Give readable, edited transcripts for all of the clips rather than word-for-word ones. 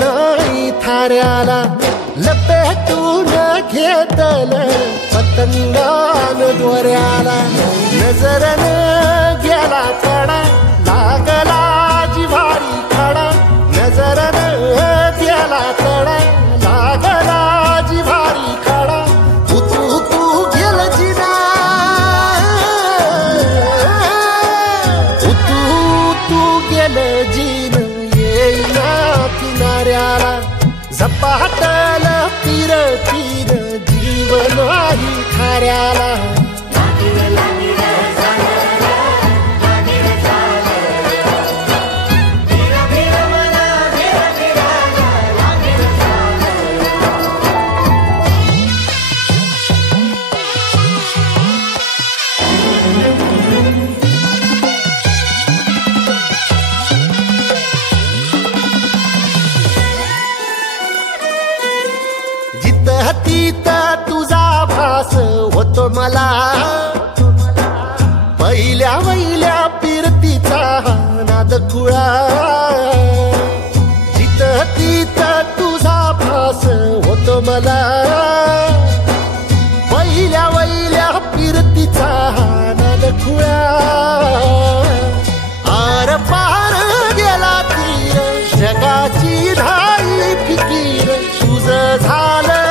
नाही थाऱ्याला लपेटून घेतल पतंगान दोऱ्याला नजरन गेला कडा लागला जिव्हारी खडा नजरन गेला कडा लागला जिव्हारी खडा तू गेल जिना तू गेल जिन येईना किनाऱ्याला झपाटल फिरतीन जीवन आहे खाऱ्याला तिथं तुझा भास होतो मला पहिल्या वहिल्या फिरतीचा नाद खुळा जिथं तिथं तुझा भास होतो मला पहिल्या वहिल्या फिरतीचा नाद खुळा आर पार गेला तीर जगाची धाई फिकीर तुझं झालं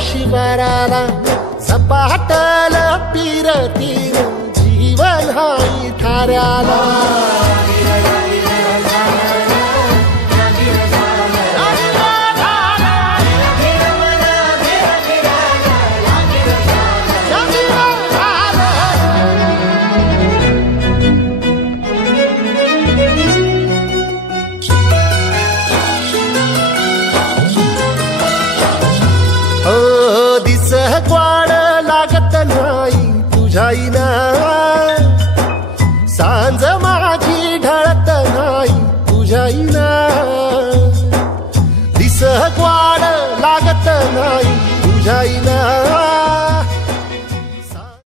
शिवाराला झपाटल फिरतीन जीवन हाई थाऱ्याला ग्वाड लागत नाही तुझ्याईना सांज माझी ढळत नाही तुझ्याईना दिस ग्वाड लागत नाही तुझ्याईना